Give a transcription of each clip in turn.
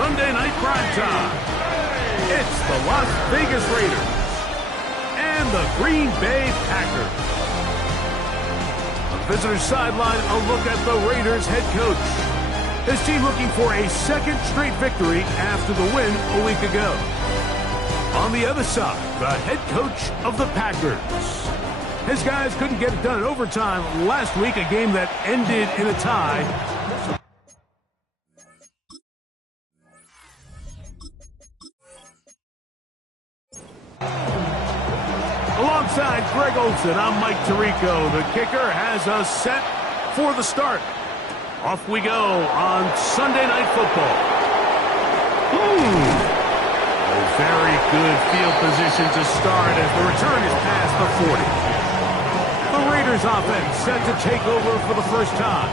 Sunday night primetime. It's the Las Vegas Raiders and the Green Bay Packers. On the visitor's sideline, a look at the Raiders head coach. His team looking for a second straight victory after the win a week ago. On the other side, the head coach of the Packers. His guys couldn't get it done in overtime last week, a game that ended in a tie. Alongside Greg Olsen, I'm Mike Tirico. The kicker has us set for the start. Off we go on Sunday Night Football. A very good field position to start as the return is past the 40. The Raiders offense set to take over for the first time.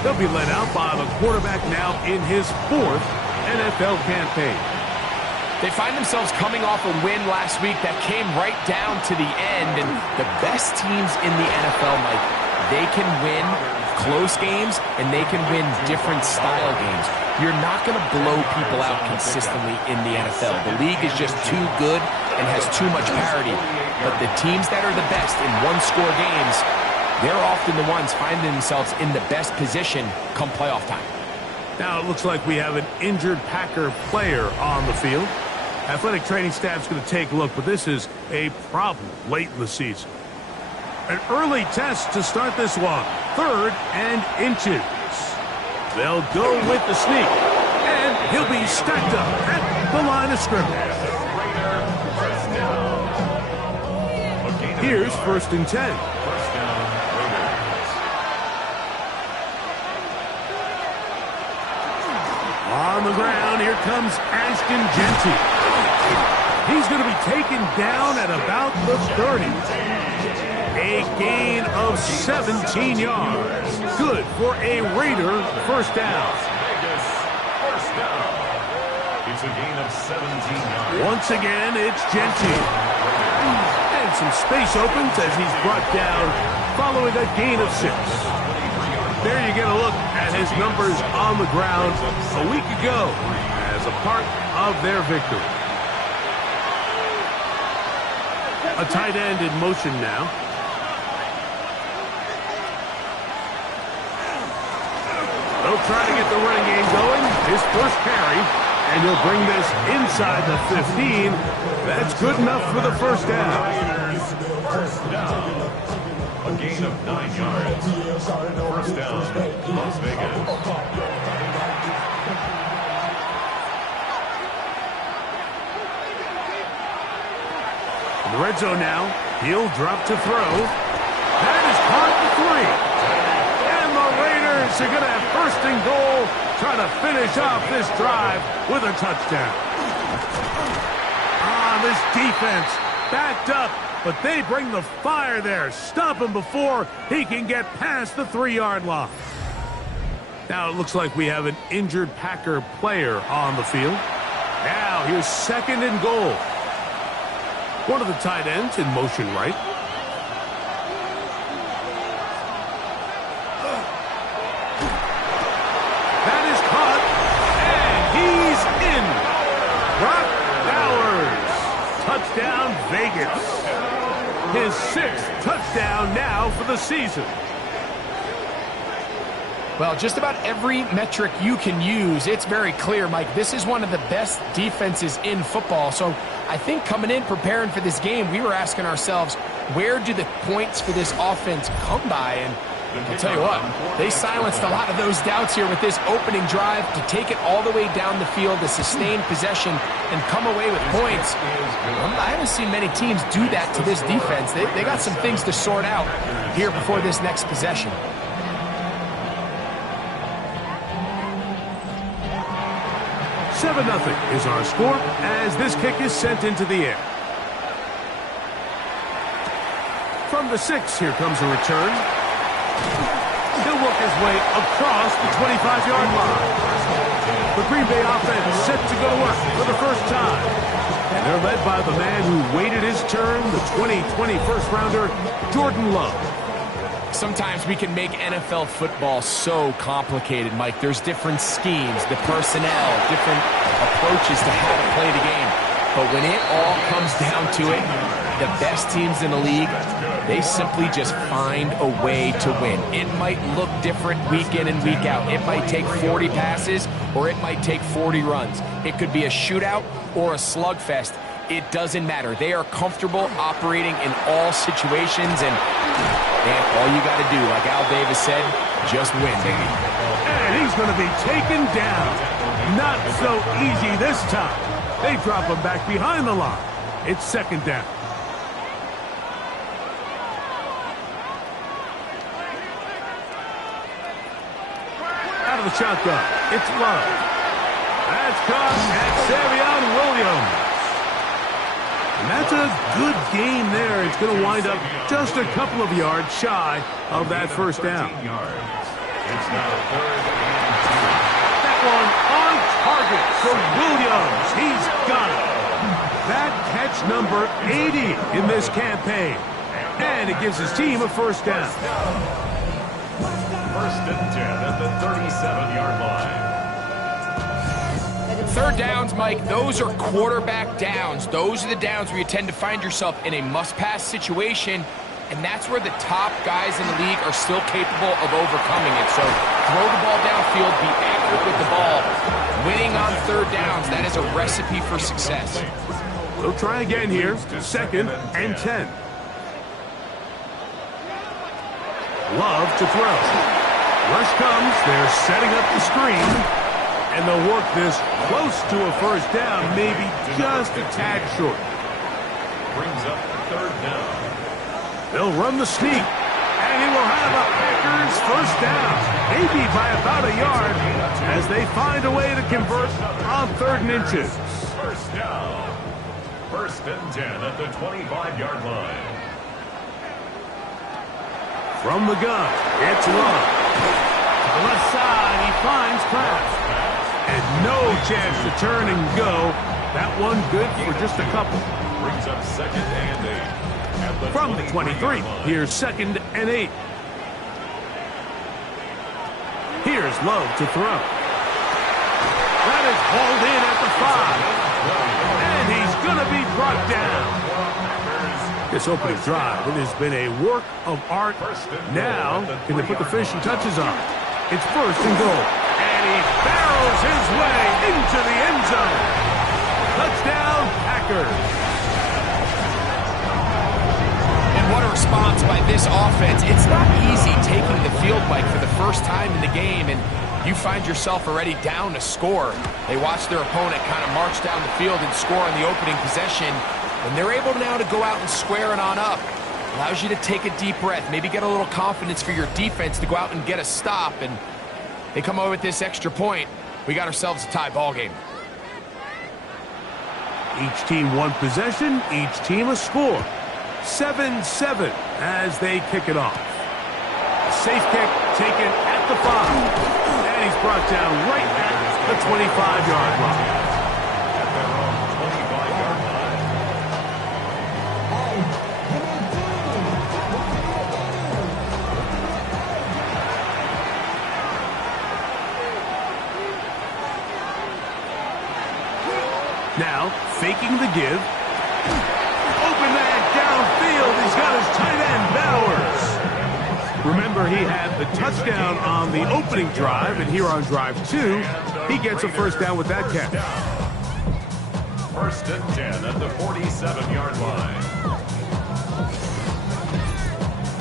They'll be led out by the quarterback now in his 4th NFL campaign. They find themselves coming off a win last week that came right down to the end, and the best teams in the NFL, Mike, they can win close games and they can win different style games. You're not going to blow people out consistently in the NFL. The league is just too good and has too much parity. But the teams that are the best in one-score games, they're often the ones finding themselves in the best position come playoff time. Now it looks like we have an injured Packer player on the field. Athletic training staff's going to take a look, but this is a problem late in the season. An early test to start this one. 3rd and inches. They'll go with the sneak, and he'll be stacked up at the line of scrimmage. Here's 1st and 10. On the ground, here comes Ashton Genty. He's going to be taken down at about the 30. A gain of 17 yards. Good for a Raider first down. It's a gain of 17 yards. Once again, it's Genty. And some space opens as he's brought down following a gain of 6. There you get a look at his numbers on the ground a week ago as a part of their victory. A tight end in motion now. They'll try to get the running game going. His first carry, and he'll bring this inside the 15. That's good enough for the first down. First down. A gain of 9 yards. First down, Las Vegas. In the red zone now, he'll drop to throw. That is caught at 3. And the Raiders are going to have 1st and goal, try to finish off this drive with a touchdown. This defense backed up, but they bring the fire there. Stop him before he can get past the 3-yard line. Now it looks like we have an injured Packer player on the field. Now here's 2nd and goal. One of the tight ends in motion right. That is caught, and he's in. Brock Bowers. Touchdown, Vegas. His 6th touchdown now for the season. Well, just about every metric you can use, it's very clear, Mike. This is one of the best defenses in football. So I think coming in, preparing for this game, we were asking ourselves, where do the points for this offense come by? And I'll tell you what, they silenced a lot of those doubts here with this opening drive to take it all the way down the field, to sustain possession, and come away with points. I haven't seen many teams do that to this defense. They got some things to sort out here before this next possession. $7-0 is our score as this kick is sent into the air. From the 6, here comes a return. He'll work his way across the 25-yard line. The Green Bay offense set to go to work for the first time. And they're led by the man who waited his turn, the 2020 first-rounder, Jordan Love. Sometimes we can make NFL football so complicated, Mike. There's different schemes, the personnel, different approaches to how to play the game. But when it all comes down to it, the best teams in the league, they simply just find a way to win. It might look different week in and week out. It might take 40 passes or it might take 40 runs. It could be a shootout or a slugfest. It doesn't matter. They are comfortable operating in all situations, and man, all you got to do, like Al Davis said, just win, baby. And he's going to be taken down. Not so easy this time. They drop him back behind the line. It's second down. Out of the shotgun, it's Love. That's caught at Savion Williams. And that's a good game there. It's going to wind up just a couple of yards shy of that first down. It's now third and 2. That one on target for Williams. He's got it. That catch number 80 in this campaign. And it gives his team a first down. First and 10 at the 37-yard line. Third downs, Mike, those are quarterback downs. Those are the downs where you tend to find yourself in a must-pass situation, and that's where the top guys in the league are still capable of overcoming it. So throw the ball downfield, be accurate with the ball. Winning on third downs, that is a recipe for success. We'll try again here. Second and 10. Love to throw. Rush comes. They're setting up the screen. And they'll work this close to a first down, maybe just a tad short. Brings up third down. They'll run the sneak, and he will have a Packers first down, maybe by about a yard, as they find a way to convert on 3rd and inches. First down. First and 10 at the 25-yard line. From the gun, it's Love. To the left side, he finds Kraft. And no chance to turn and go. That one good for just a couple. Brings up second and 8. At the From the 23, here's second and 8. Here's Love to throw. That is hauled in at the 5. And he's going to be brought down. This opening drive, it has been a work of art. Now, can they put the finishing touches on? It's first and goal. And he barrels his way into the end zone. Touchdown, Packers. And what a response by this offense. It's not easy taking the field, Mike, for the first time in the game, and you find yourself already down to score. They watch their opponent kind of march down the field and score on the opening possession, and they're able now to go out and square it on up. Allows you to take a deep breath, maybe get a little confidence for your defense to go out and get a stop, and they come over with this extra point. We got ourselves a tie ball game. Each team one possession, each team a score. 7-7 as they kick it off. A safe kick taken at the 5. And he's brought down right at the 25-yard line. At their own 25-yard line. Now, faking the give. Open that downfield. He's got his tight end, Bowers. Remember, he had the touchdown on the opening drive, and here on drive 2, he gets a first down with that catch. First and 10 at the 47-yard line.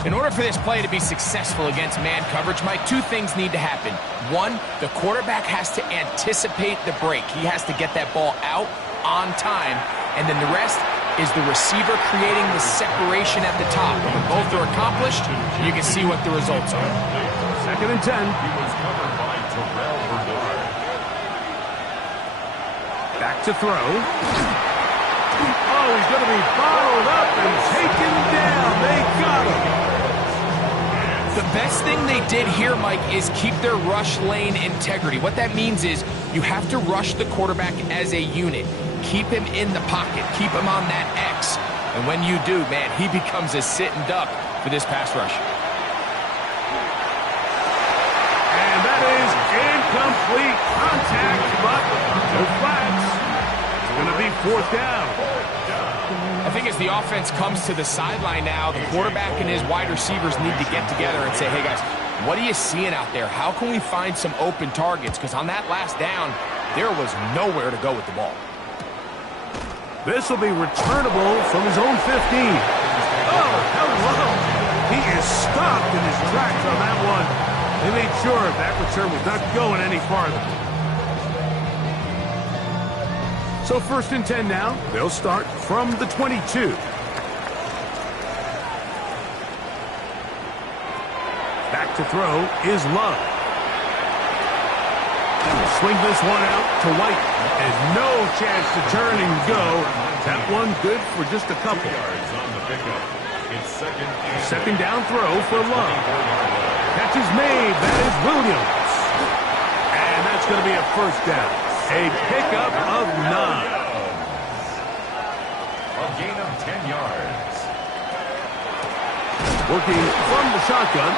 In order for this play to be successful against man coverage, Mike, 2 things need to happen. 1, the quarterback has to anticipate the break. He has to get that ball out on time, and then the rest is the receiver creating the separation at the top. When both are accomplished, you can see what the results are. Second and 10. He was covered by Terrell Bernard. Back to throw. Oh, he's going to be bottled up and taken down. They got him. The best thing they did here, Mike, is keep their rush lane integrity. What that means is you have to rush the quarterback as a unit. Keep him in the pocket. Keep him on that X. And when you do, man, he becomes a sitting duck for this pass rush. Incomplete contact, but no flags. It's going to be fourth down. I think as the offense comes to the sideline now, the quarterback and his wide receivers need to get together and say, hey guys, what are you seeing out there? How can we find some open targets? Because on that last down, there was nowhere to go with the ball. This will be returnable from his own 15. Oh, hello. He is stopped in his tracks on that one. They made sure that return was not going any farther. So 1st and 10 now. They'll start from the 22. Back to throw is Love. Swing this one out to White. And no chance to turn and go. That one good for just a couple. Yards on the pickup. It's second down throw for Love. Catch is made. That is Williams. And that's going to be a first down. A pickup of 9. A gain of 10 yards. Working from the shotgun.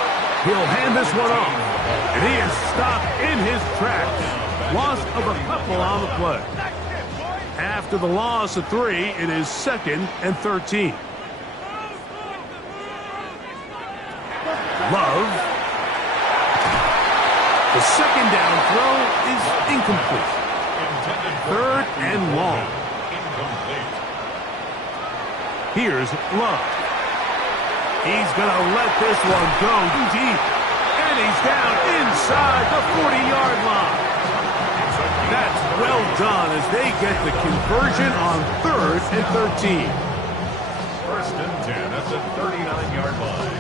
He'll hand this one off. And he is stopped in his tracks. Loss of a couple on the play. After the loss of 3, it is 2nd and 13. Love. The second down throw is incomplete. 3rd and long. Here's Love. He's going to let this one go deep. And he's down inside the 40-yard line. That's well done as they get the conversion on 3rd and 13. 1st and 10 at the 39-yard line.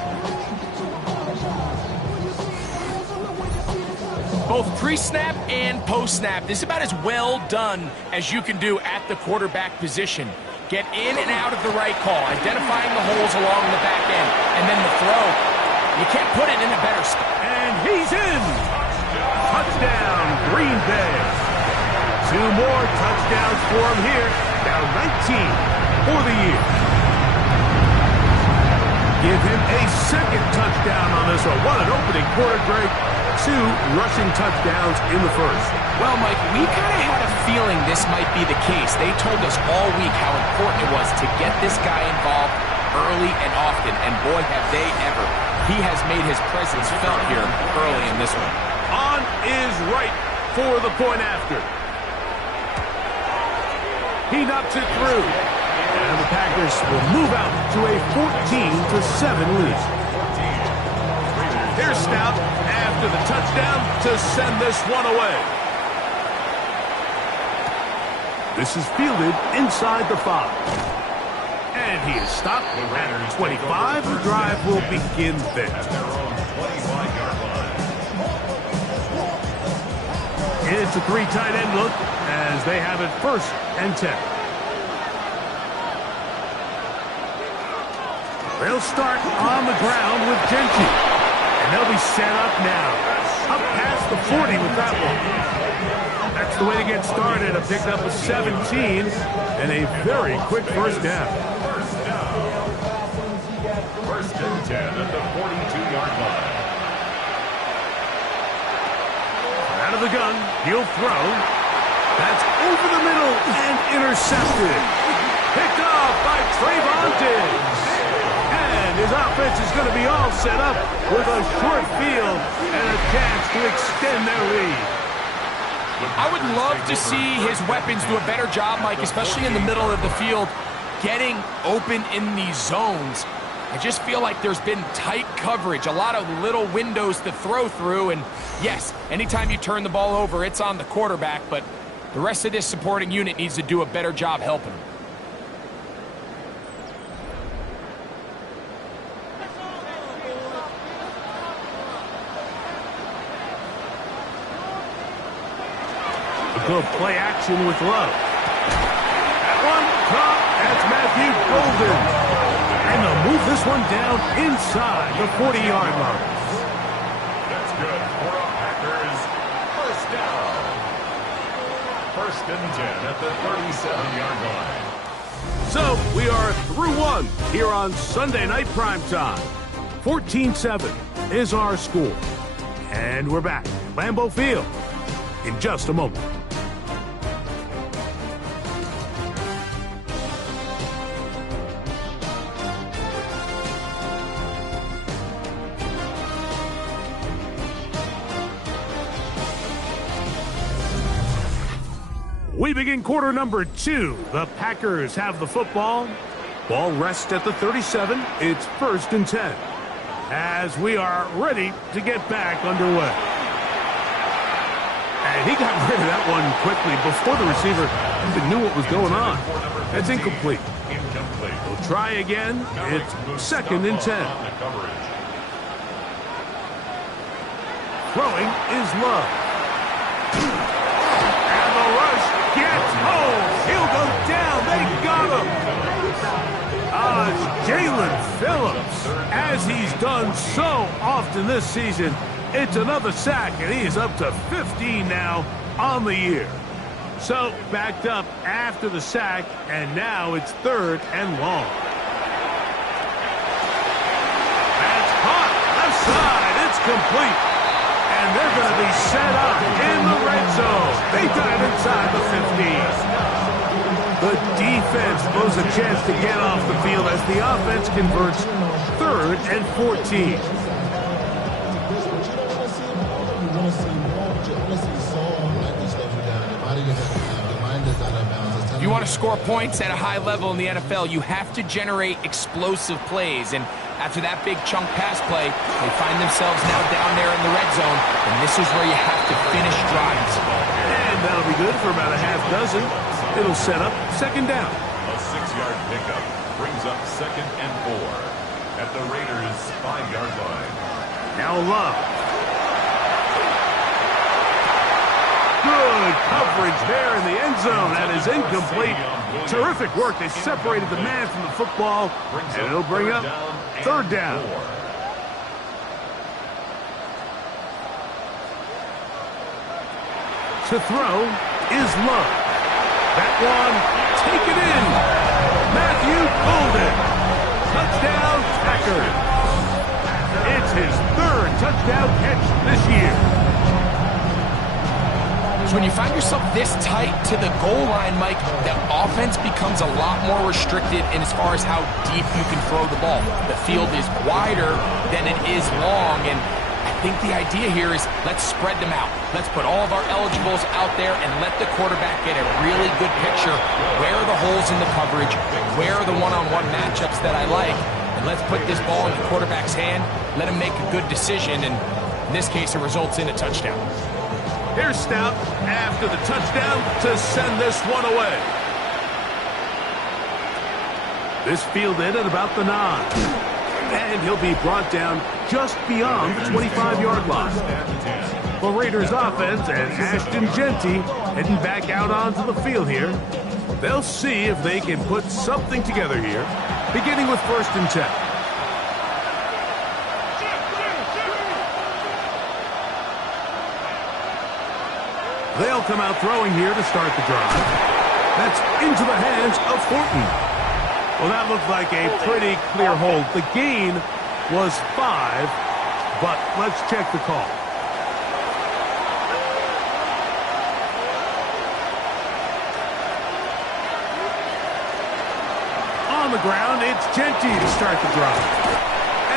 Both pre-snap and post-snap, this is about as well done as you can do at the quarterback position. Get in and out of the right call, identifying the holes along the back end, and then the throw. You can't put it in a better spot. And he's in! Touchdown, Green Bay. 2 more touchdowns for him here. Now 19 for the year. Give him a second touchdown on this one. What an opening quarter, Greg. 2 rushing touchdowns in the first. Well, Mike, we kind of had a feeling this might be the case. They told us all week how important it was to get this guy involved early and often, and boy, have they ever. He has made his presence felt here early in this one. On is right for the point after. He knocks it through. And the Packers will move out to a 14-7 lead. Here's Stout after the touchdown to send this one away. This is fielded inside the 5. And he is stopped at 25. The drive will begin there. It's a 3 tight end look as they have it 1st and 10. They'll start on the ground with Gentry. And they'll be set up now. Up past the 40 with that one. That's the way to get started. A pickup of 17 and a very quick first down. 1st and 10 at the 42-yard line. Out of the gun, he'll throw. That's over the middle and intercepted. Picked off by Trayvon Diggs. And his offense is going to be all set up with a short field and a chance to extend their lead. I would love to see his weapons do a better job, Mike, especially in the middle of the field, getting open in these zones. I just feel like there's been tight coverage, a lot of little windows to throw through, and yes, anytime you turn the ball over, it's on the quarterback, but the rest of this supporting unit needs to do a better job helping him. A good play action with Love. That one caught. That's Matthew Golden. And they'll move this one down inside the 40-yard line. That's good for a Packers first down. 1st and 10 at the 37-yard line. So we are through 1 here on Sunday Night Primetime. 14-7 is our score. And we're back at Lambeau Field in just a moment. We begin quarter number 2. The Packers have the football. Ball rests at the 37. It's 1st and 10. As we are ready to get back underway. And he got rid of that one quickly before the receiver even knew what was going on. That's incomplete. We'll try again. It's 2nd and 10. Throwing is Love. And the rush gets home. He'll go down. They got him. Jalen Phillips, as he's done so often this season, it's another sack, and he is up to 15 now on the year. So, backed up after the sack, and now it's 3rd and long. That's caught. Left side. It's complete. And they're going to be set up in the red zone. They dive inside the 15. The defense blows a chance to get off the field as the offense converts 3rd and 14. If you want to score points at a high level in the NFL, you have to generate explosive plays. And after that big chunk pass play, they find themselves now down there in the red zone. And this is where you have to finish drives. And that'll be good for about a half dozen. It'll set up 2nd down. A 6-yard pickup brings up 2nd and 4 at the Raiders' 5-yard line. Now Love. Good coverage there in the end zone. That is incomplete. Terrific work. They separated the man from the football, and it'll bring up 3rd down. To throw is Love. That one, take it in. Matthew Golden. Touchdown, Packers. It's his 3rd touchdown catch this year. So when you find yourself this tight to the goal line, Mike, the offense becomes a lot more restricted in as far as how deep you can throw the ball. The field is wider than it is long, and I think the idea here is let's spread them out. Let's put all of our eligibles out there and let the quarterback get a really good picture. Where are the holes in the coverage? Where are the one-on-one matchups that I like? And let's put this ball in the quarterback's hand. Let him make a good decision, and in this case, it results in a touchdown. Here's Stout after the touchdown to send this one away. This fielded at about the 9. And he'll be brought down just beyond the 25-yard line. The Raiders offense and Ashton Genty heading back out onto the field here. They'll see if they can put something together here, beginning with 1st and 10. They'll come out throwing here to start the drive. That's into the hands of Horton. Well, that looked like a pretty clear hold. The gain was 5, but let's check the call. On the ground, it's Genty to start the drive.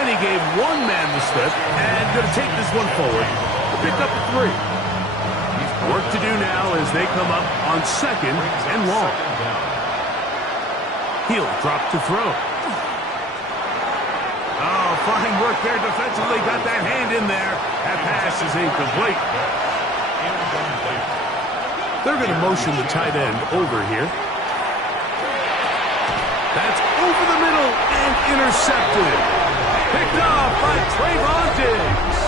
And he gave one man the slip and going to take this one forward to pick up a 3. Work to do now as they come up on 2nd and long. He'll drop to throw. Oh, fine work there defensively. Got that hand in there. That pass is incomplete. They're going to motion the tight end over here. That's over the middle and intercepted. Picked off by Trayvon Diggs.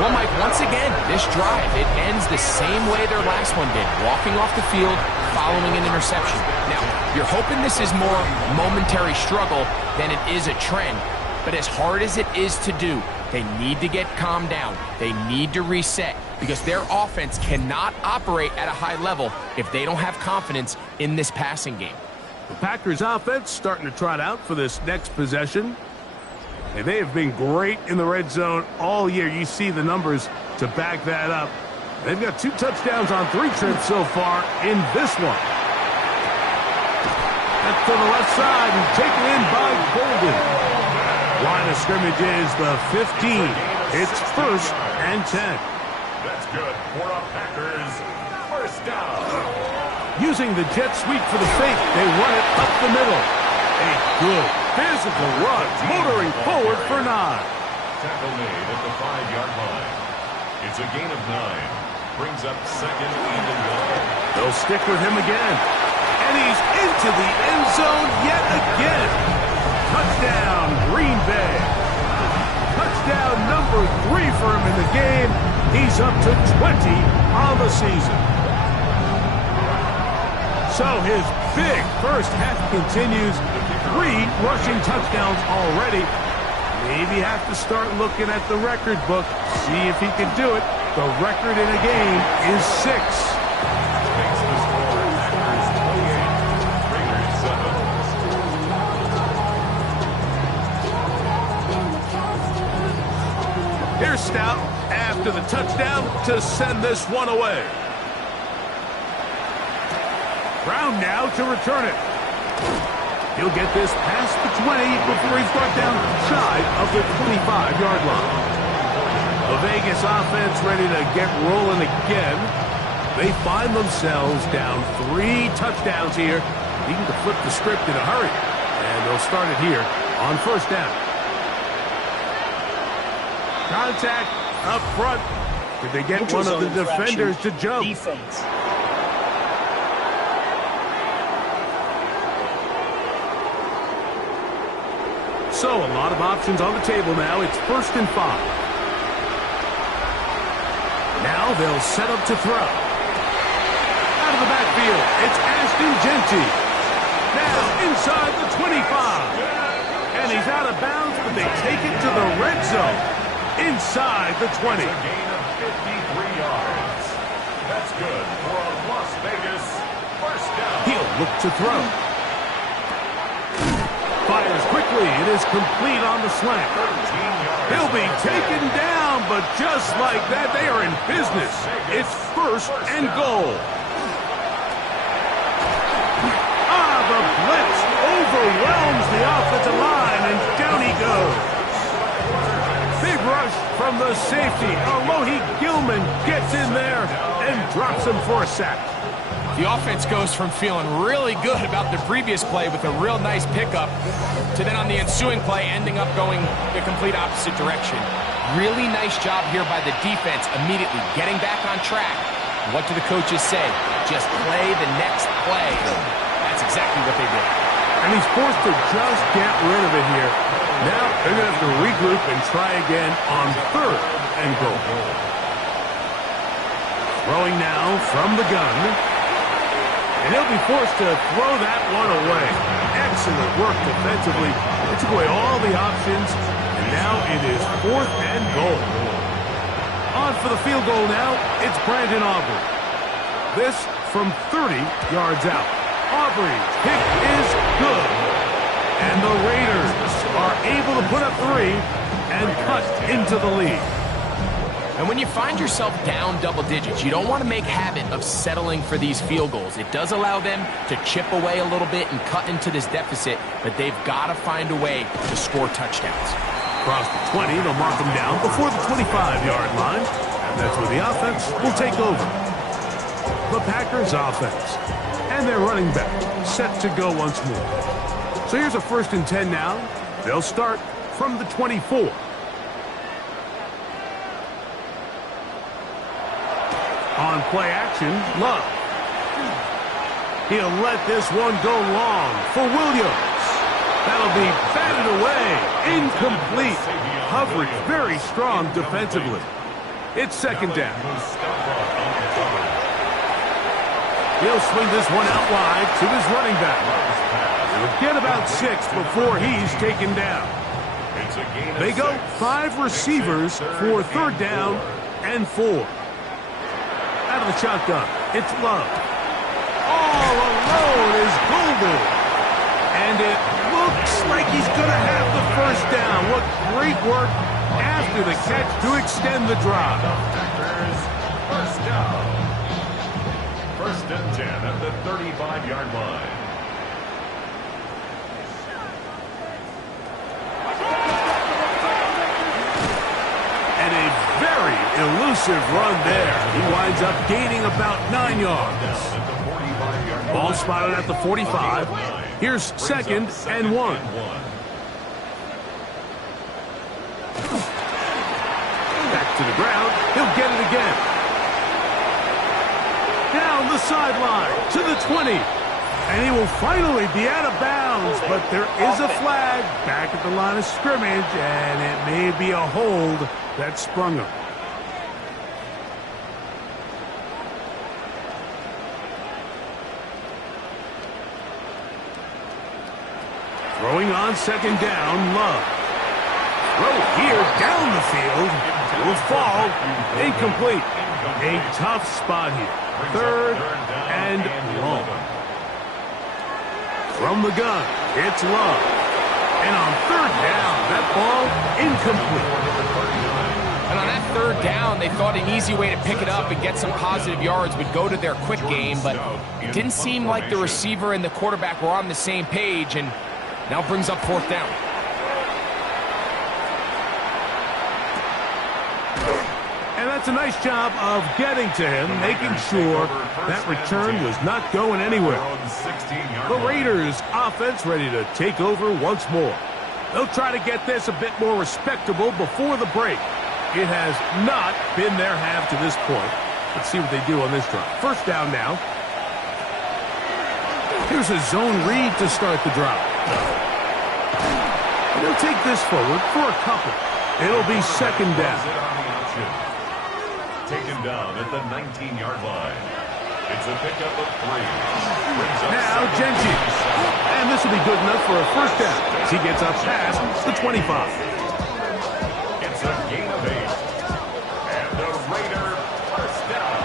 Well, Mike, once again, this drive, it ends the same way their last one did. Walking off the field, following an interception. Now, you're hoping this is more momentary struggle than it is a trend. But as hard as it is to do, they need to get calmed down. They need to reset because their offense cannot operate at a high level if they don't have confidence in this passing game. The Packers offense starting to trot out for this next possession. And they have been great in the red zone all year. You see the numbers to back that up. They've got 2 touchdowns on 3 trips so far in this one. That's to the left side and taken in by Golden. Line of scrimmage is the 15. It's 1st and 10. That's good for a Packers first down. Using the jet sweep for the fake, they run it up the middle. A good physical run, motoring forward for 9. Tackle made at the 5-yard line. It's a gain of 9. Brings up 2nd and 1. They'll stick with him again. And he's into the end zone yet again. Touchdown, Green Bay. Touchdown number 3 for him in the game. He's up to 20 on the season. So his big first half continues. 3 rushing touchdowns already. Maybe have to start looking at the record book. See if he can do it. The record in a game is 6. Makes the score Packers 28, Raiders 7. Here's Stout after the touchdown to send this one away. Brown now to return it. He'll get this past the 20 before he's brought down shy of the 25-yard line. The Vegas offense ready to get rolling again. They find themselves down 3 touchdowns here. Needing to flip the script in a hurry. And they'll start it here on 1st down. Contact up front. Did they get one of the defenders to jump? Defense. So a lot of options on the table now. It's 1st and 5. Now they'll set up to throw. Out of the backfield, it's Ashton Genty. Now inside the 25. And he's out of bounds, but they take it to the red zone. Inside the 20. It's a gain of 53 yards. That's good for a Las Vegas first down. He'll look to throw. Fires quickly. It is complete on the slant. He'll be taken down, but just like that, they are in business. It's 1st and goal. The blitz overwhelms the offensive line, and down he goes. Big rush from the safety. Alohi Gilman gets in there and drops him for a sack. The offense goes from feeling really good about the previous play with a real nice pickup to then on the ensuing play ending up going the complete opposite direction. Really nice job here by the defense immediately getting back on track. What do the coaches say? Just play the next play. That's exactly what they did. And he's forced to just get rid of it here. Now they're going to have to regroup and try again on 3rd and goal. Throwing now from the gun. And he'll be forced to throw that one away. Excellent work defensively. They took away all the options, and now it is 4th and goal. On for the field goal now, it's Brandon Aubrey. This from 30 yards out. Aubrey's kick is good. And the Raiders are able to put up 3 and cut into the lead. And when you find yourself down double digits, you don't want to make habit of settling for these field goals. It does allow them to chip away a little bit and cut into this deficit, but they've got to find a way to score touchdowns. Across the 20, they'll mark them down before the 25-yard line. And that's where the offense will take over. The Packers offense. And their running back set to go once more. So here's a 1st and 10 now. They'll start from the 24. On play action, Love. He'll let this one go long for Williams. That'll be batted away. Incomplete. Coverage very strong defensively. It's 2nd down. He'll swing this one out wide to his running back. He'll get about 6 before he's taken down. They go 5 receivers for 3rd down and 4. Out of the shotgun, it's Love. All alone is Golden. And it looks like he's going to have the 1st down. What great work after the catch to extend the drive. First down. First and 10 at the 35-yard line. And a very elusive run there. He winds up gaining about 9 yards. Ball spotted at the 45. Here's second and 1. Back to the ground. He'll get it again. Down the sideline to the 20. And he will finally be out of bounds, but there is a flag back at the line of scrimmage, and it may be a hold that sprung him. Throwing on second down, Love. Throw here down the field. Will fall. Incomplete. A tough spot here. Third and long. From the gun, it's Love. And on third down, that ball incomplete. And on that third down, they thought an easy way to pick it up and get some positive yards would go to their quick game, but it didn't seem like the receiver and the quarterback were on the same page, and now brings up fourth down. And that's a nice job of getting to him, making sure that return was not going anywhere. The Raiders offense ready to take over once more. They'll try to get this a bit more respectable before the break. It has not been their half to this point. Let's see what they do on this drive. First down now. Here's a zone read to start the drive. And they'll take this forward for a couple. It'll be second down. Taken down at the 19-yard line. It's a pickup of 3. Now Genji. And this will be good enough for a first down as he gets up past the 25. It's a gain of 8. And the Raider first down.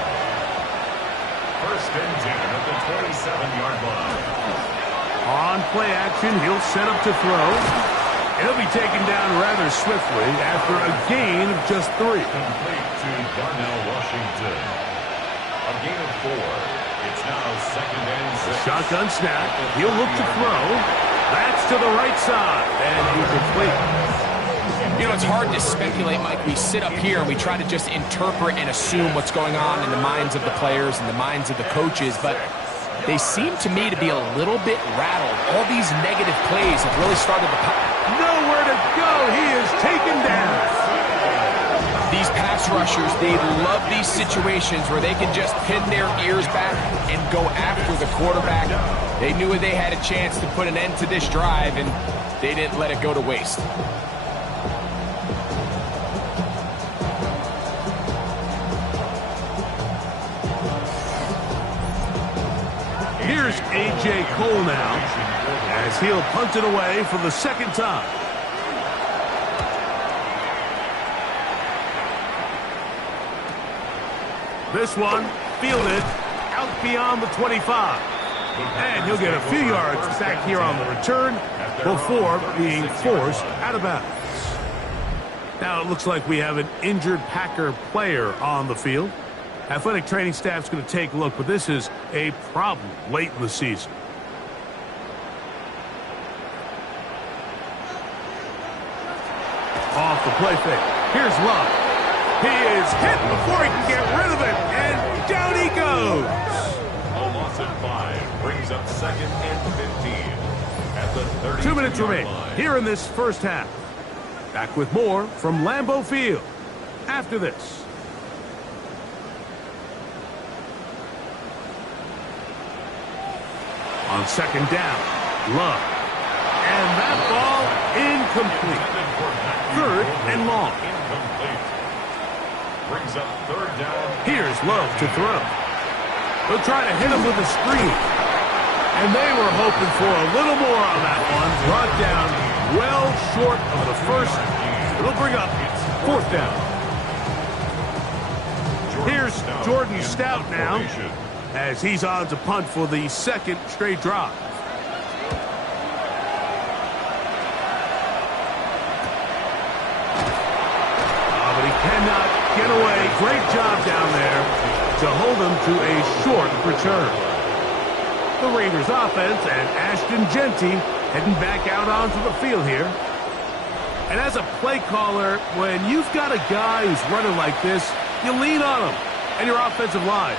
First and 10 at the 27-yard line. On play action, he'll set up to throw. It'll be taken down rather swiftly after a gain of just 3. Complete to Darnell Washington. A gain of 4. It's now second and 6. Shotgun snap. He'll look to throw. That's to the right side. And he's complete. You know, it's hard to speculate, Mike. We sit up here and we try to just interpret and assume what's going on in the minds of the players and the minds of the coaches, but they seem to me to be a little bit rattled. All these negative plays have really started to pop. Nowhere to go. He is taken down. These pass rushers, they love these situations where they can just pin their ears back and go after the quarterback. They knew they had a chance to put an end to this drive, and they didn't let it go to waste. Here's A.J. Cole now as he'll punt it away for the second time. This one fielded out beyond the 25. And he'll get a few yards back here on the return before being forced out of bounds. Now it looks like we have an injured Packer player on the field. Athletic training staff's going to take a look, but this is a problem late in the season. Off the play fake. Here's Love. He is hit before he can get rid of it, and down he goes. A loss of 5 brings up second and 15 at the 30. 2 minutes remain here in this first half. Back with more from Lambeau Field after this. On second down, Love. And that ball incomplete. Third and long. Incomplete. Brings up third down. Here's Love to throw. They'll try to hit him with a screen. And they were hoping for a little more on that one. Brought down well short of the first. It'll bring up fourth down. Here's Jordan Stout now, as he's on to punt for the second straight drive. But he cannot get away. Great job down there. to hold them to a short return. The Raiders offense and Ashton Genty heading back out onto the field here. And as a play caller, when you've got a guy who's running like this, you lean on him and your offensive line.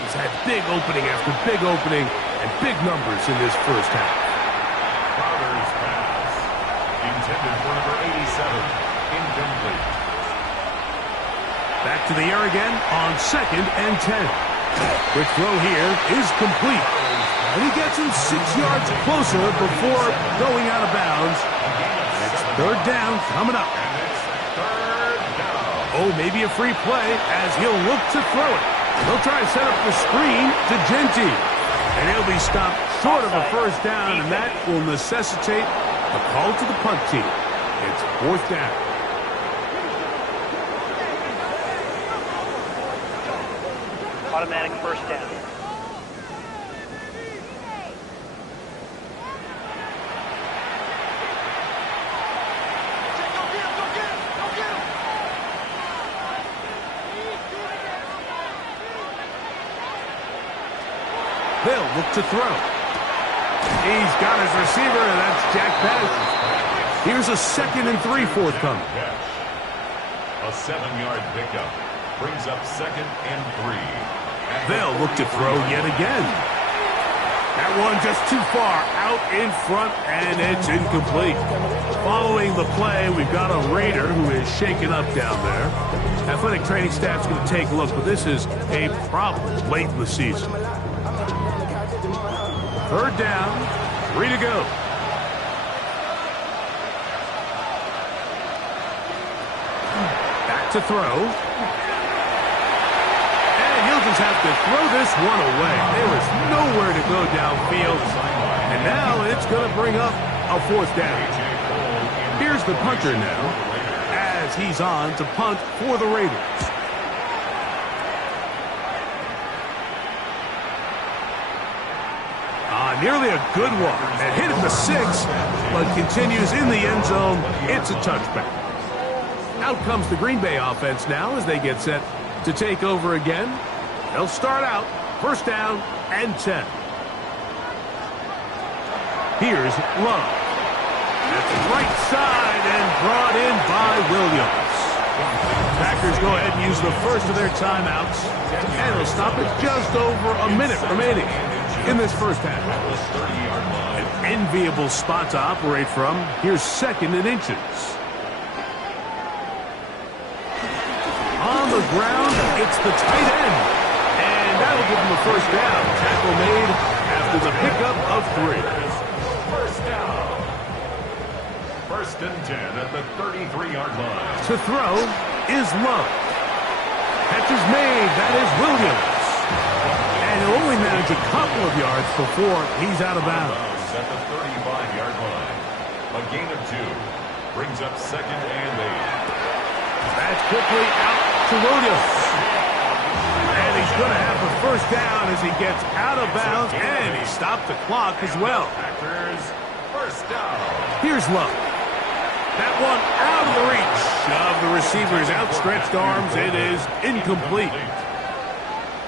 He's had big opening after big opening and big numbers in this first half. Crowder's pass. Intended for number 87. Incomplete. Back to the air again on 2nd and 10. Quick throw here is complete. And he gets him 6 yards closer before going out of bounds. It's 3rd down coming up. Oh, maybe a free play as he'll look to throw it. He'll try to set up the screen to Genty. And he'll be stopped short of a 1st down, and that will necessitate a call to the punt team. It's 4th down. Automatic 1st down. They'll look to throw. He's got his receiver, and that's Jack Patterson. Here's a 2nd and 3 forthcoming. A 7-yard pickup brings up 2nd and 3. They'll look to throw yet again. That one just too far out in front, and it's incomplete. Following the play, we've got a Raider who is shaken up down there. Athletic training staff's going to take a look, but this is a problem late in the season. 3rd down, 3 to go. Back to throw. And he'll just have to throw this one away. There was nowhere to go downfield. And now it's going to bring up a 4th down. Here's the punter now as he's on to punt for the Raiders. Nearly a good one. And hit at the 6, but continues in the end zone. It's a touchback. Out comes the Green Bay offense now as they get set to take over again. They'll start out 1st down and 10. Here's Love. At the right side and brought in by Williams. Packers go ahead and use the first of their timeouts. And they'll stop it just over a minute remaining in this first half. An enviable spot to operate from. Here's 2nd and inches. On the ground, it's the tight end. And that'll give him the 1st down. Tackle made after the pickup of 3. 1st down. 1st and 10 at the 33-yard line. To throw is Love. Catch is made. That is Williams. And he'll only manage a couple of yards before he's out of bounds. At the 35-yard line. A gain of 2. Brings up 2nd and 8. That's quickly out to Williams. And he's going to have the 1st down as he gets out of bounds. And he stopped the clock as well. Packers 1st down. Here's Love. That one out of the reach of the receiver's outstretched arms. It is incomplete.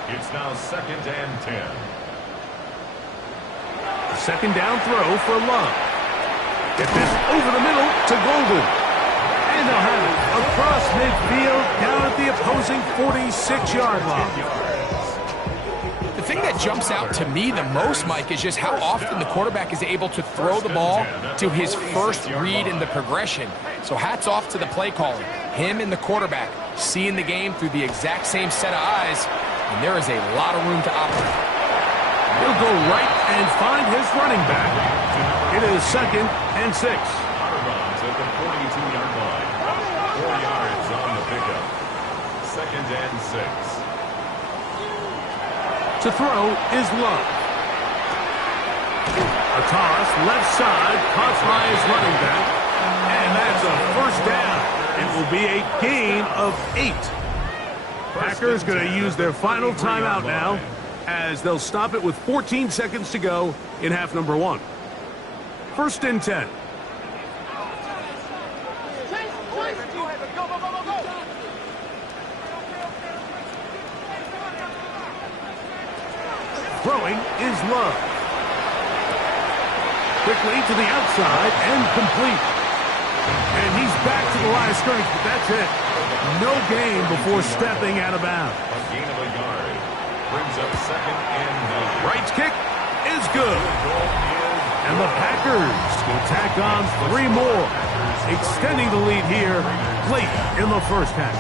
It's now 2nd and 10. A 2nd down throw for Love. Get this over the middle to Golden. And they'll have it across midfield down at the opposing 46-yard line. The thing that jumps out to me the most, Mike, is just how often the quarterback is able to throw the ball to his first read in the progression. So hats off to the play calling. Him and the quarterback seeing the game through the exact same set of eyes. And there is a lot of room to operate. He'll go right and find his running back. It is 2nd and 6. Out of bounds at the 42-yard line. 4 yards on the pickup. 2nd and 6. To throw is Love. A toss, left side, caught by his running back. And that's a 1st down. It will be a gain of 8. Packers going to use their final timeout now as they'll stop it with 14 seconds to go in half number 1. 1st and 10. Throwing is Love. Quickly to the outside and complete. And he's back to the line of scrimmage, but that's it. No gain before stepping out of bounds. A gain of a yard. Brings up second and 9. Right's kick is good. And the Packers will tack on 3 more, extending the lead here late in the first half.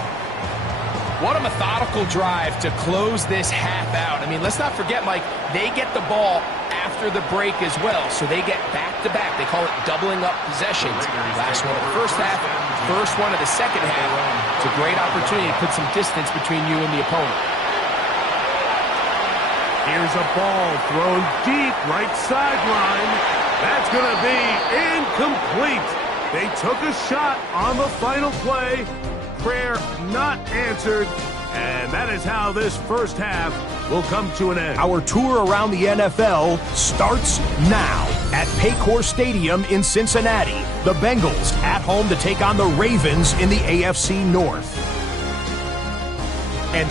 What a methodical drive to close this half out. I mean, let's not forget, Mike, they get the ball after the break as well, so they get back-to-back. They call it doubling up possessions. Last one of the first half, first one of the second half. It's a great opportunity to put some distance between you and the opponent. Here's a ball thrown deep right sideline. That's going to be incomplete. They took a shot on the final play. Prayer not answered. And that is how this first half will come to an end. Our tour around the NFL starts now at Paycor Stadium in Cincinnati. The Bengals at home to take on the Ravens in the AFC North. And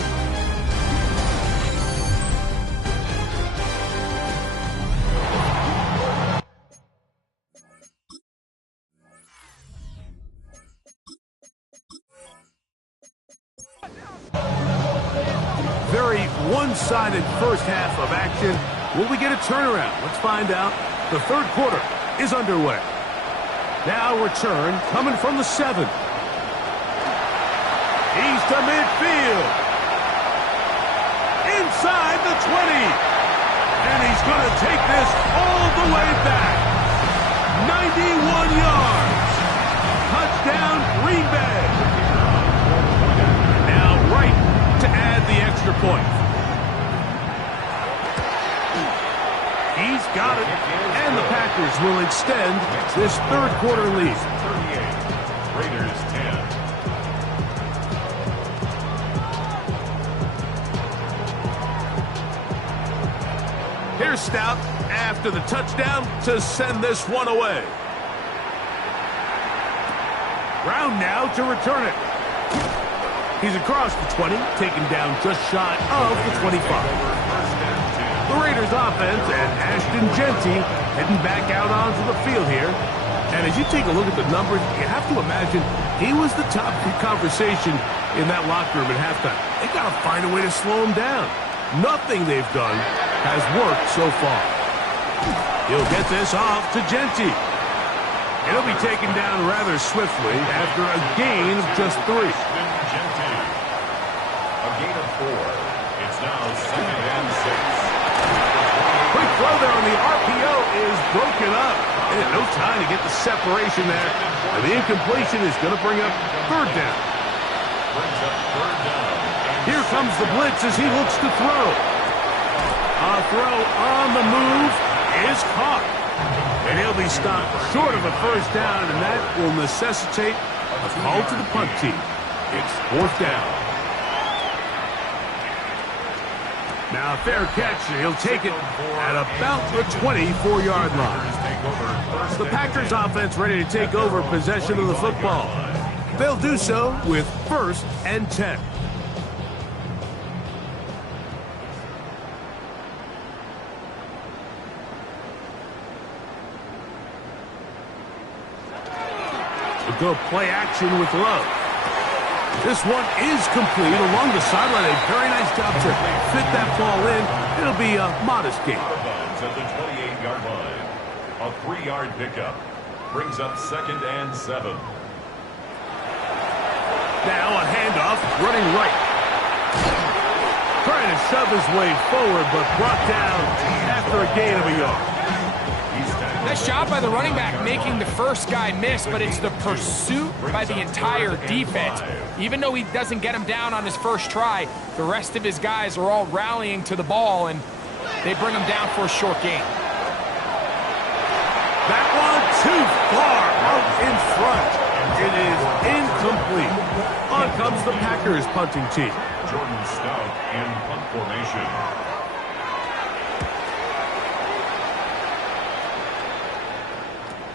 very one-sided first half of action. Will we get a turnaround? Let's find out. The third quarter is underway. Now return coming from the 7. He's to midfield. Inside the 20. And he's going to take this all the way back. 91 yards. Touchdown, Green Bay. Now right to add the extra point. He's got it, and the Packers will extend this third quarter lead. 38. Raiders 10. Here's Stout after the touchdown to send this one away. Brown now to return it. He's across the 20, taken down just shy of the 25. The Raiders offense and Ashton Genty heading back out onto the field here. And as you take a look at the numbers, you have to imagine he was the top conversation in that locker room at halftime. They got to find a way to slow him down. Nothing they've done has worked so far. He'll get this off to Genty. It'll be taken down rather swiftly after a gain of just 3. A gain of 4. It's now second and 6. Quick throw there on the RPO is broken up. And no time to get the separation there. And the incompletion is going to bring up third down. Brings up third down. Here comes the blitz as he looks to throw. A throw on the move is caught. And he'll be stopped short of a first down, and that will necessitate a call to the punt team. It's fourth down. Now a fair catch, and he'll take it at about the 24-yard line. The Packers offense ready to take over possession of the football. They'll do so with 1st and 10. Go play action with Love. This one is complete along the sideline. A very nice job to fit that ball in. It'll be a modest gain. At the 28-yard line. A 3-yard pickup. Brings up second and 7. Now a handoff, running right. Trying to shove his way forward, but brought down after a gain of a yard. Nice job by the running back making the first guy miss, but it's the pursuit by the entire defense. Even though he doesn't get him down on his first try, the rest of his guys are all rallying to the ball, and they bring him down for a short gain. That one too far out in front. It is incomplete. On comes the Packers punting team. Jordan Stout in punt formation.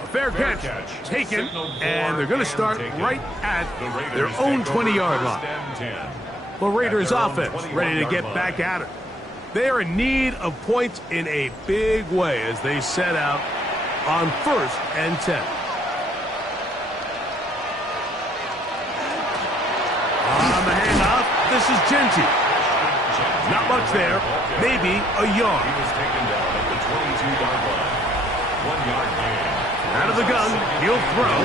Fair catch taken, and they're going to start right at their own 20-yard line. The Raiders offense ready to get back at it. They are in need of points in a big way as they set out on 1st and 10. On the handoff, this is Genty. Not much there, maybe a yard. He was taken down at the 22-yard line. 1-yard gain. Out of the gun, he'll throw.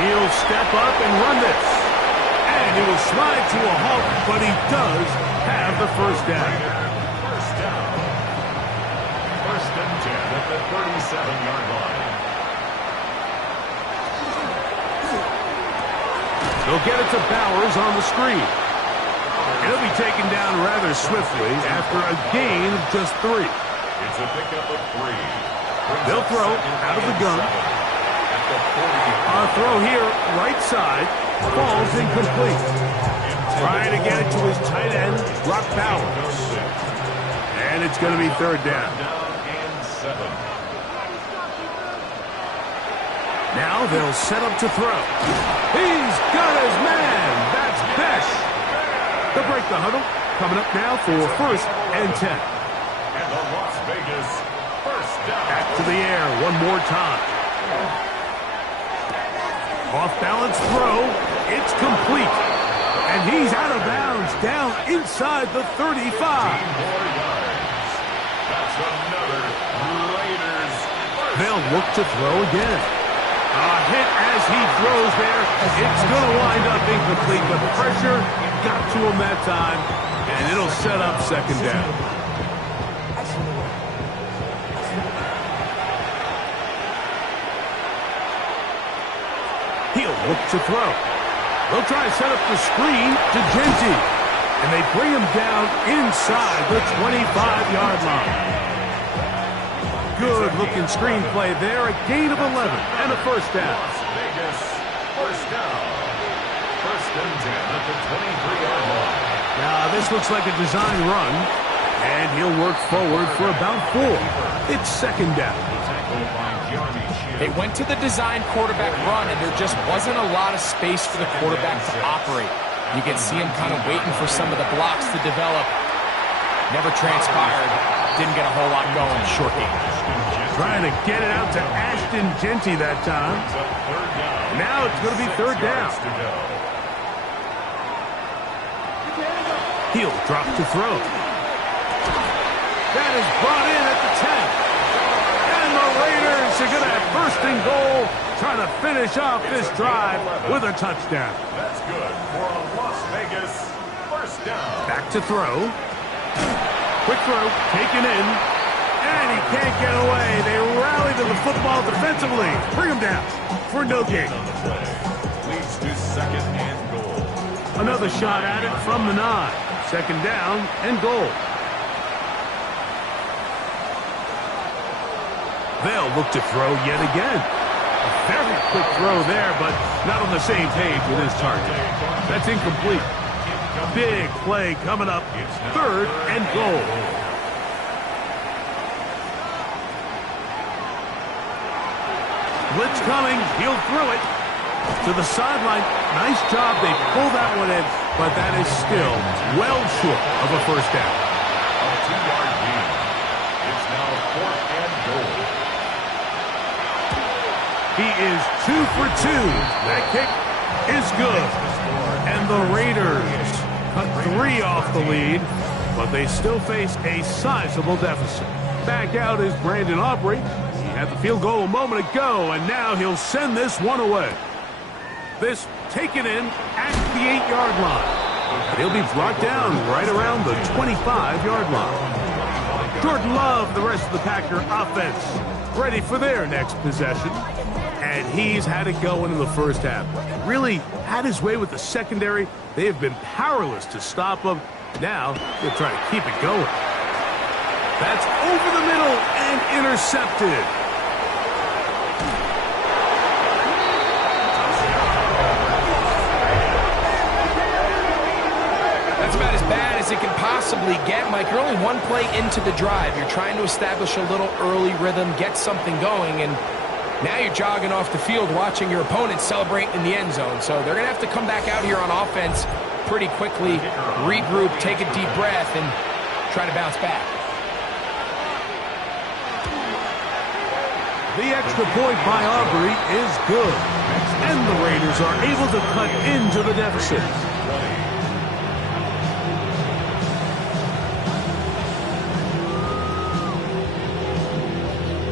He'll step up and run this. And he will slide to a halt, but he does have the first down. First down. 1st and 10 at the 37-yard line. They'll get it to Bowers on the screen. He'll be taken down rather swiftly after a gain of just 3. It's a pickup of 3. They'll throw out of the gun. A throw here, right side, falls incomplete. Trying to get it to his tight end, Brock Bowers. And it's going to be 3rd down. Now they'll set up to throw. He's got his man. That's Besh. They'll break the huddle. Coming up now for 1st and 10. And the Las Vegas first down. Back to the air one more time. Off balance throw. It's complete. And he's out of bounds down inside the 35. 15 more yards. That's another Raiders first. They'll look to throw again. A hit as he throws there. It's going to wind up incomplete. The pressure got to him that time, and it'll set up 2nd down. He'll look to throw. They'll try to set up the screen to Genty, and they bring him down inside the 25-yard line. Good-looking screenplay there. A gain of 11 and a first down. Las Vegas first down. 1st and 10 at the 23-yard line. Now, this looks like a design run, and he'll work forward for about 4. It's 2nd down. They went to the design quarterback run, and there just wasn't a lot of space for the quarterback to operate. You can see him kind of waiting for some of the blocks to develop. Never transpired. Didn't get a whole lot going. Short game. Trying to get it out to Ashton Genty that time. Now it's going to be 3rd down. He'll drop to throw. That is brought in at the 10. And the Raiders are going to have 1st and goal, trying to finish off this drive with a touchdown. That's good for a Las Vegas first down. Back to throw. Quick throw, taken in, and he can't get away. They rally to the football defensively. Bring him down for no gain. Leads to 2nd and goal. Another shot at it from the 9. 2nd down and goal. They'll look to throw yet again. A very quick throw there, but not on the same page with his target. That's incomplete. Big play coming up. 3rd and goal. Blitz coming. He'll throw it to the sideline. Nice job. They pull that one in, but that is still well short of a first down. A 2-yard gain. It's now 4th and goal. He is 2 for 2. That kick is good. And the Raiders cut 3 off the lead, but they still face a sizable deficit. Back out is Brandon Aubrey. He had the field goal a moment ago, and now he'll send this one away. This taken in at the 8-yard line. He'll be brought down right around the 25-yard line. Jordan Love, the rest of the Packer offense, ready for their next possession. And he's had it going in the first half. Really had his way with the secondary. They have been powerless to stop him. Now they'll try to keep it going. That's over the middle and intercepted. That's about as bad as it can possibly get, Mike. You're only one play into the drive. You're trying to establish a little early rhythm, get something going, and now you're jogging off the field watching your opponent celebrate in the end zone. So they're going to have to come back out here on offense pretty quickly, regroup, take a deep breath, and try to bounce back. The extra point by Aubrey is good. And the Raiders are able to cut into the deficit.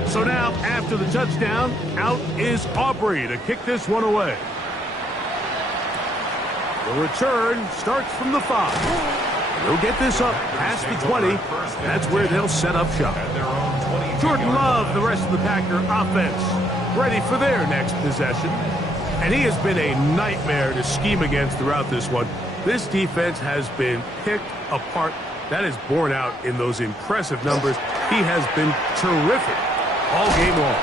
So now, after the touchdown, out is Aubrey to kick this one away. The return starts from the 5. They'll get this up past the 20. That's where they'll set up shop. Jordan Love, the rest of the Packer offense, ready for their next possession. And he has been a nightmare to scheme against throughout this one. This defense has been picked apart. That is borne out in those impressive numbers. He has been terrific all game long.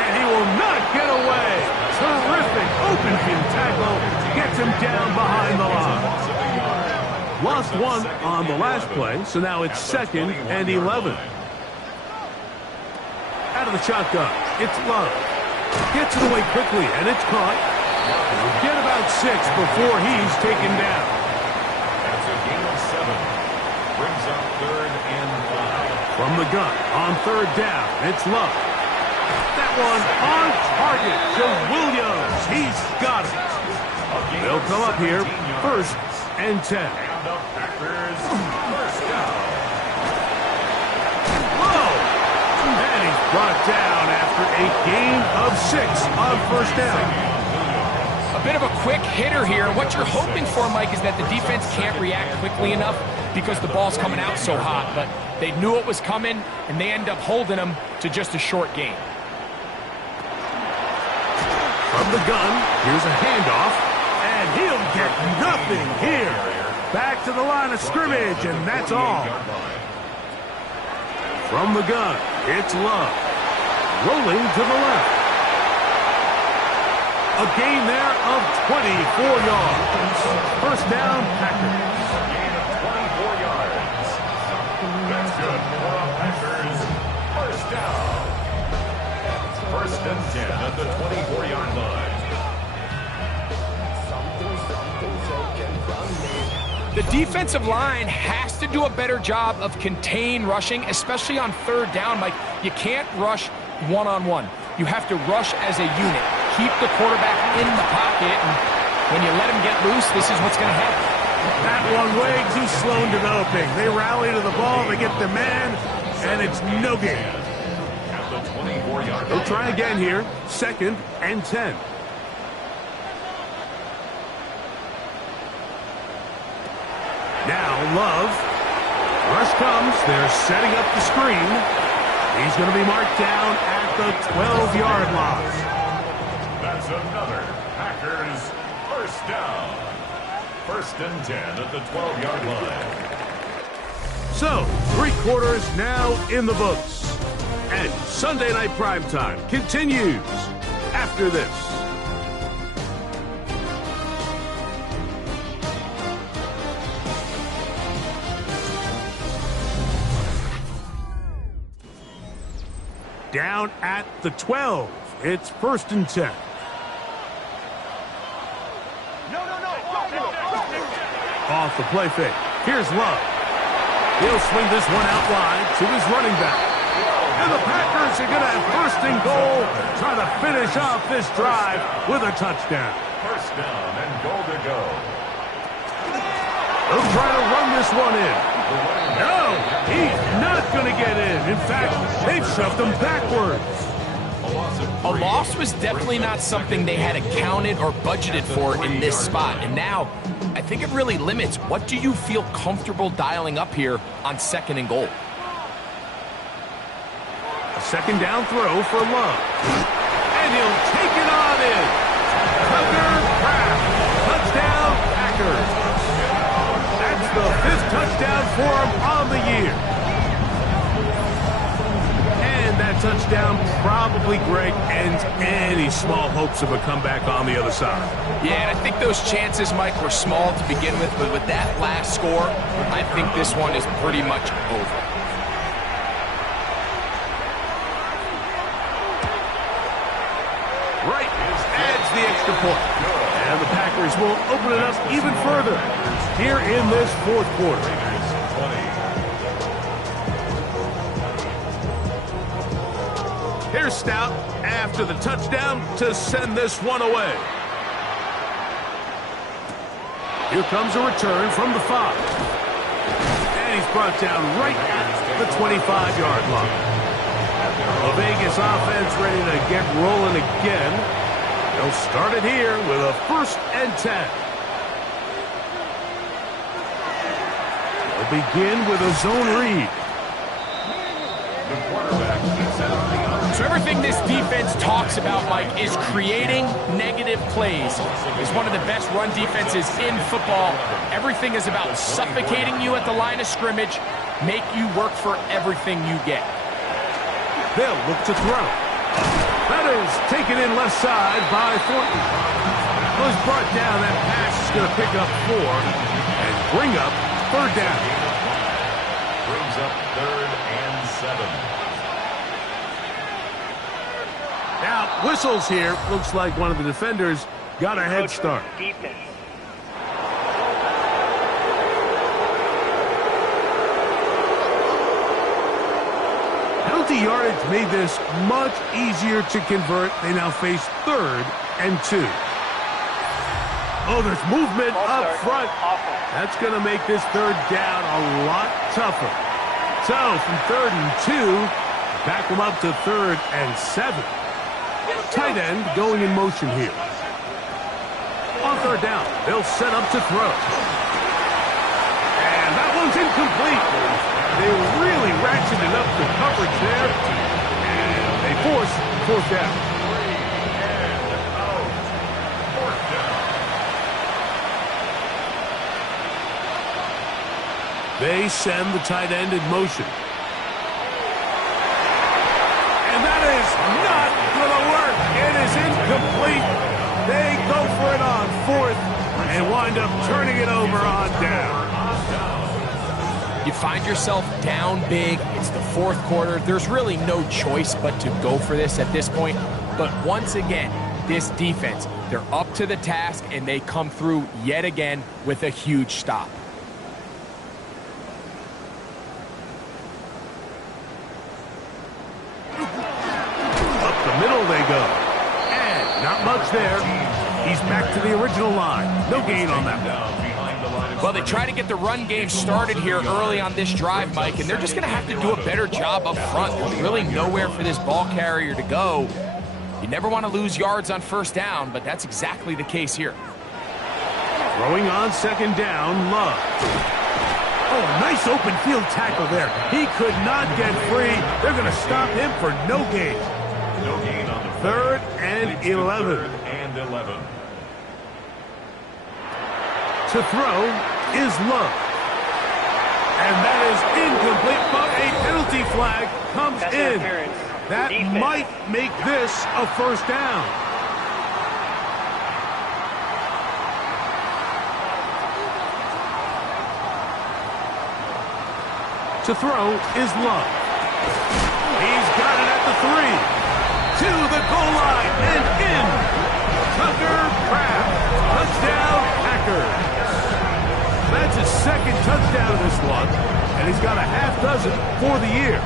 And he will not get away. Terrific open field tackle. Gets him down behind the line. Lost one on the last play, so now it's 2nd and 11. Out of the shotgun, it's Love. Gets it away quickly, and it's caught. He'll get about 6 before he's taken down. That's a gain of 7. Brings up 3rd and 5. From the gun, on 3rd down, it's Love. That one on target to Williams. He's got it. They'll come up here, 1st and 10. And the Packers first down. Whoa! And he's brought down after a gain of 6 on 1st down. A bit of a quick hitter here. What you're hoping for, Mike, is that the defense can't react quickly enough because the ball's coming out so hot. But they knew it was coming, and they end up holding them to just a short gain. From the gun, here's a handoff, and he'll get nothing here. Back to the line of scrimmage, and that's all. From the gun, it's Love. Rolling to the left. A gain there of 24 yards. 1st down, Packers. Gain of 24 yards. That's good for the Packers. 1st down. 1st and 10 at the 24-yard line. The defensive line has to do a better job of contain rushing, especially on 3rd down. Mike, you can't rush one-on-one. You have to rush as a unit. Keep the quarterback in the pocket, and when you let him get loose, this is what's going to happen. That one way too slow in developing. They rally to the ball, they get the man, and it's no gain. At the 24-yard line. They'll try again here, 2nd and 10. Now Love. Rush comes. They're setting up the screen. He's going to be marked down at the 12-yard line. That's another Packers 1st down. 1st and 10 at the 12-yard line. So, 3 quarters now in the books. And Sunday Night Primetime continues after this. Down at the 12. It's 1st and 10. Off the play fake. Here's Love. He'll swing this one out wide to his running back. And the Packers are going to have 1st and goal, trying to finish off this drive with a touchdown. 1st down and goal to go. They'll try to run this one in. No, he's not going to get in. In fact, they've shoved him backwards. A loss was definitely not something they had accounted or budgeted for in this spot. And now, I think it really limits what do you feel comfortable dialing up here on 2nd and goal. A 2nd down throw for Love. And he'll take it on in. Tucker Kraft. Touchdown, Packers. That's the 5th touchdown for him on the year. And that touchdown probably, Greg, ends any small hopes of a comeback on the other side. Yeah, and I think those chances, Mike, were small to begin with, but with that last score, I think this one is pretty much over. Right adds the extra point. And the Packers will open it up even further here in this 4th quarter. Here's Stout after the touchdown to send this one away. Here comes a return from the 5. And he's brought down right at the 25-yard line. The Vegas offense ready to get rolling again. They'll start it here with a 1st and 10. They'll begin with a zone read. The quarterback keeps it on the other. So everything this defense talks about, Mike, is creating negative plays. It's one of the best run defenses in football. Everything is about suffocating you at the line of scrimmage, make you work for everything you get. They'll look to throw. That is taken in left side by Thornton. Was brought down. That pass is going to pick up 4 and bring up 3rd down. Brings up 3rd and 7. Now, whistles here. Looks like one of the defenders got a head start. Defense. Penalty yardage made this much easier to convert. They now face 3rd and 2. Oh, there's movement up front. That's going to make this 3rd down a lot tougher. So, from 3rd and 2, back them up to 3rd and 7. Tight end going in motion here. On 3rd down, they'll set up to throw. And that one's incomplete. They really ratcheted up the coverage there. And they force 4th down. 3 and out. 4th down. They send the tight end in motion. And that is not going to work. It is incomplete. They go for it on 4th and wind up turning it over on down. You find yourself down big. It's the 4th quarter. There's really no choice but to go for this at this point. But once again, this defense, they're up to the task, and they come through yet again with a huge stop. Up the middle they go. And not much there. He's back to the original line. No gain on that one. Well, they try to get the run game started here early on this drive, Mike, and they're just going to have to do a better job up front. There's really nowhere for this ball carrier to go. You never want to lose yards on 1st down, but that's exactly the case here. Throwing on 2nd down, Love. Oh, nice open field tackle there. He could not get free. They're going to stop him for no gain. No gain on the 3rd and 11. 3rd and 11. To throw is Love. And that is incomplete, but a penalty flag comes in. That might make this a 1st down. To throw is Love. He's got it at the 3. To the goal line and in. Tucker Kraft. Touchdown, Packers. That's his 2nd touchdown of this one, and he's got a half dozen for the year.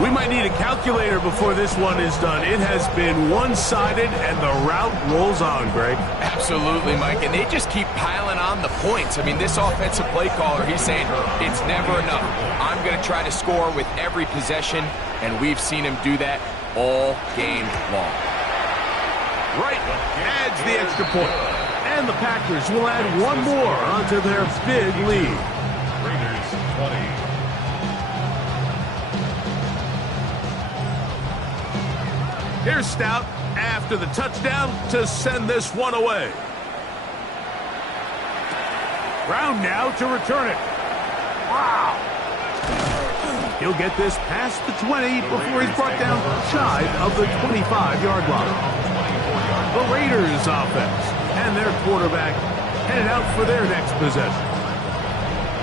We might need a calculator before this one is done. It has been one-sided, and the route rolls on, Greg. Absolutely, Mike, and they just keep piling on the points. I mean, this offensive play caller, he's saying it's never enough. I'm going to try to score with every possession, and we've seen him do that all game long. Right, adds the extra point. And the Packers will add one more onto their big lead. Raiders 20. Here's Stout after the touchdown to send this one away. Brown now to return it. Wow. He'll get this past the 20 before he's brought down shy of the 25-yard line. The Raiders offense and their quarterback headed out for their next possession.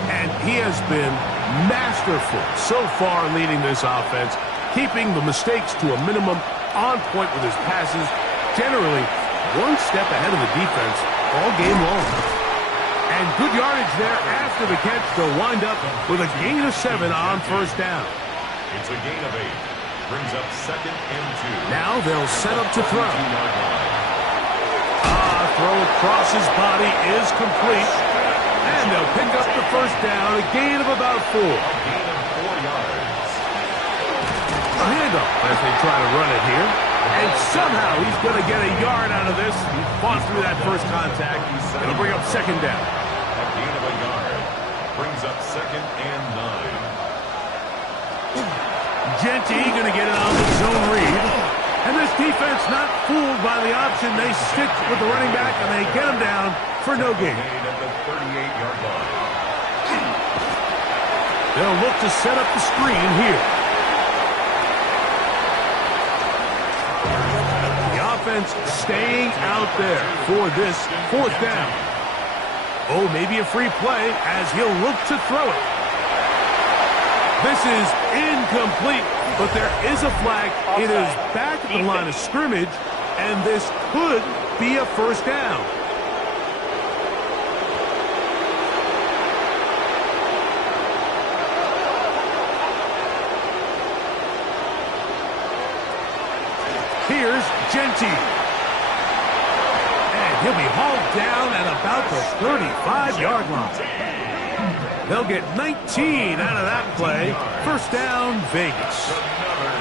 And he has been masterful so far leading this offense, keeping the mistakes to a minimum, on point with his passes, generally one step ahead of the defense all game long. And good yardage there after the catch to wind up with a gain of 7 on 1st down. It's a gain of 8. Brings up 2nd and 2. Now they'll set up to throw. Throw across his body is complete. And they'll pick up the first down, a gain of about 4. A gain of 4 yards. A handoff as they try to run it here. And somehow he's going to get a yard out of this. He fought through that first contact. It'll bring up 2nd down. A gain of a yard. Brings up 2nd and 9. Genty going to get it on the zone read. And this defense not fooled by the option. They stick with the running back, and they get him down for no gain. At the 38-yard line. They'll look to set up the screen here. The offense staying out there for this 4th down. Oh, maybe a free play as he'll look to throw it. This is incomplete, but there is a flag. It is back at the line of scrimmage, and this could be a first down. Here's Genty. And he'll be hauled down at about the 35-yard line. They'll get 19 out of that play. First down, Vegas. Another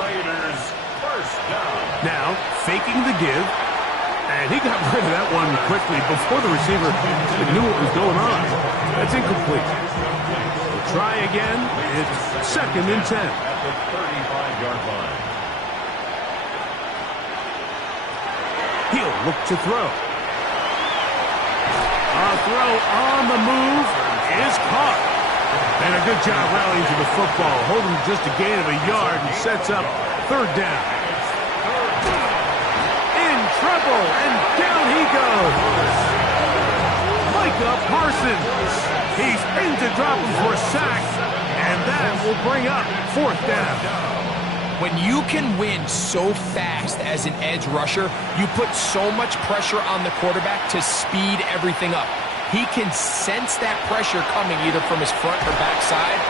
Raiders first down. Now, faking the give. And he got rid of that one quickly before the receiver knew what was going on. That's incomplete. We'll try again. It's 2nd and 10. At the 35-yard line. He'll look to throw. A throw on the move is caught. And a good job rallying to the football, holding just a gain of a yard and sets up 3rd down. In trouble, and down he goes. Micah Parsons. He's in to drop him for a sack, and that will bring up 4th down. When you can win so fast as an edge rusher, you put so much pressure on the quarterback to speed everything up. He can sense that pressure coming either from his front or back side.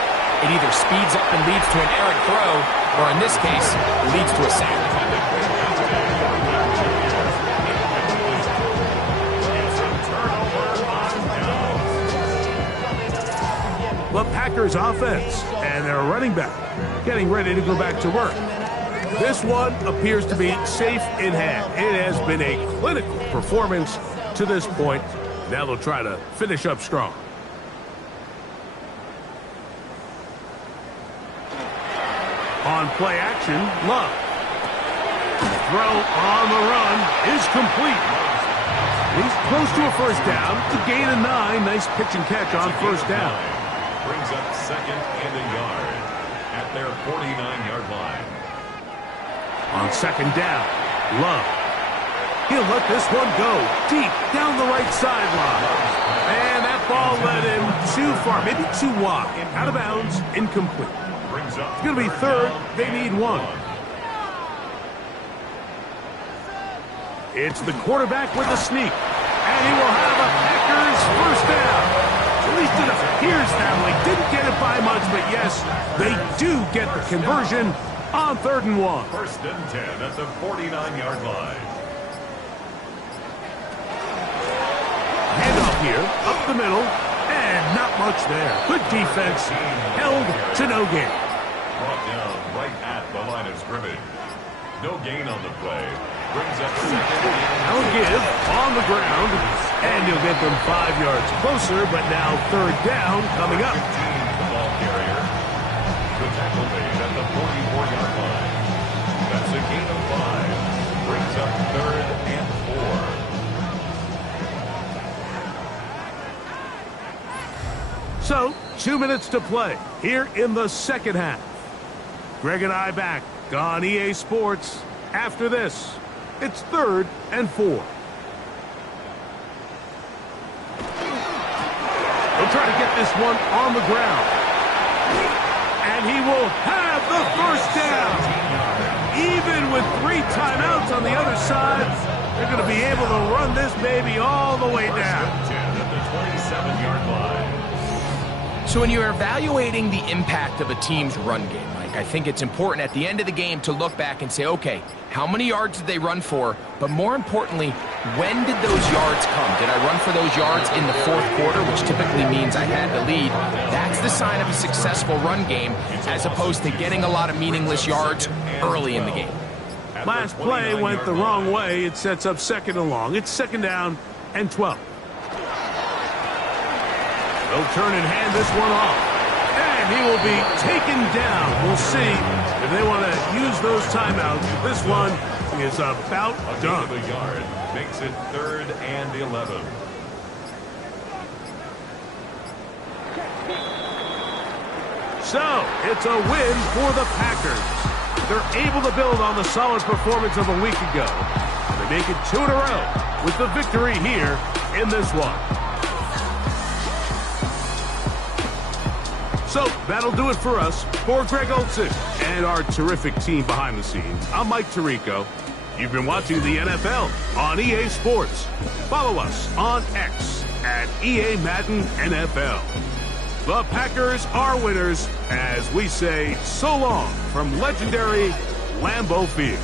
It either speeds up and leads to an errant throw, or in this case, leads to a sack. The Packers offense and their running back getting ready to go back to work. This one appears to be safe in hand. It has been a clinical performance to this point. Now they'll try to finish up strong. On play action, Love. Throw on the run is complete. He's close to a first down. To gain of 9. Nice pitch and catch on first down. Brings up 2nd and a yard at their 49-yard line. On 2nd down, Love. He'll let this one go deep down the right sideline. And that ball led him too far, maybe too wide. Out of bounds, incomplete. Brings up It's going to be 3rd. They need 1. It's the quarterback with the sneak. And he will have a Packers first down. At least it appears that way. Didn't get it by much, but yes, they do get the conversion on 3rd and 1. 1st and 10 at the 49-yard line. Handoff here, up the middle, and not much there. Good defense, held to no gain. Brought down right at the line of scrimmage. No gain on the play. Brings up 2nd and Now a give on the ground, and you'll get them 5 yards closer, but now 3rd down coming up. 15 the ball carrier. The tackle made at the 44-yard line. That's a gain of 5. Brings up 3rd and 4. So, 2 minutes to play here in the second half. Greg and I back on EA Sports. After this, it's 3rd and 4. He'll try to get this one on the ground. And he will have the first down. Even with 3 timeouts on the other side, they're going to be able to run this baby all the way down. 10 at the 27-yard line. So when you're evaluating the impact of a team's run game, Mike, Mike. I think it's important at the end of the game to look back and say, okay, how many yards did they run for? But more importantly, when did those yards come? Did I run for those yards in the fourth quarter, which typically means I had the lead? That's the sign of a successful run game, as opposed to getting a lot of meaningless yards early in the game. Last play went the wrong way. It sets up 2nd and long. It's 2nd down and 12. They'll turn and hand this one off. And he will be taken down. We'll see if they want to use those timeouts. This one is about done. A yard makes it 3rd and 11. So, it's a win for the Packers. They're able to build on the solid performance of a week ago. They make it 2 in a row with the victory here in this one. So, that'll do it for us. For Greg Olson and our terrific team behind the scenes, I'm Mike Tirico. You've been watching the NFL on EA Sports. Follow us on X at EA Madden NFL. The Packers are winners as we say so long from legendary Lambeau Field.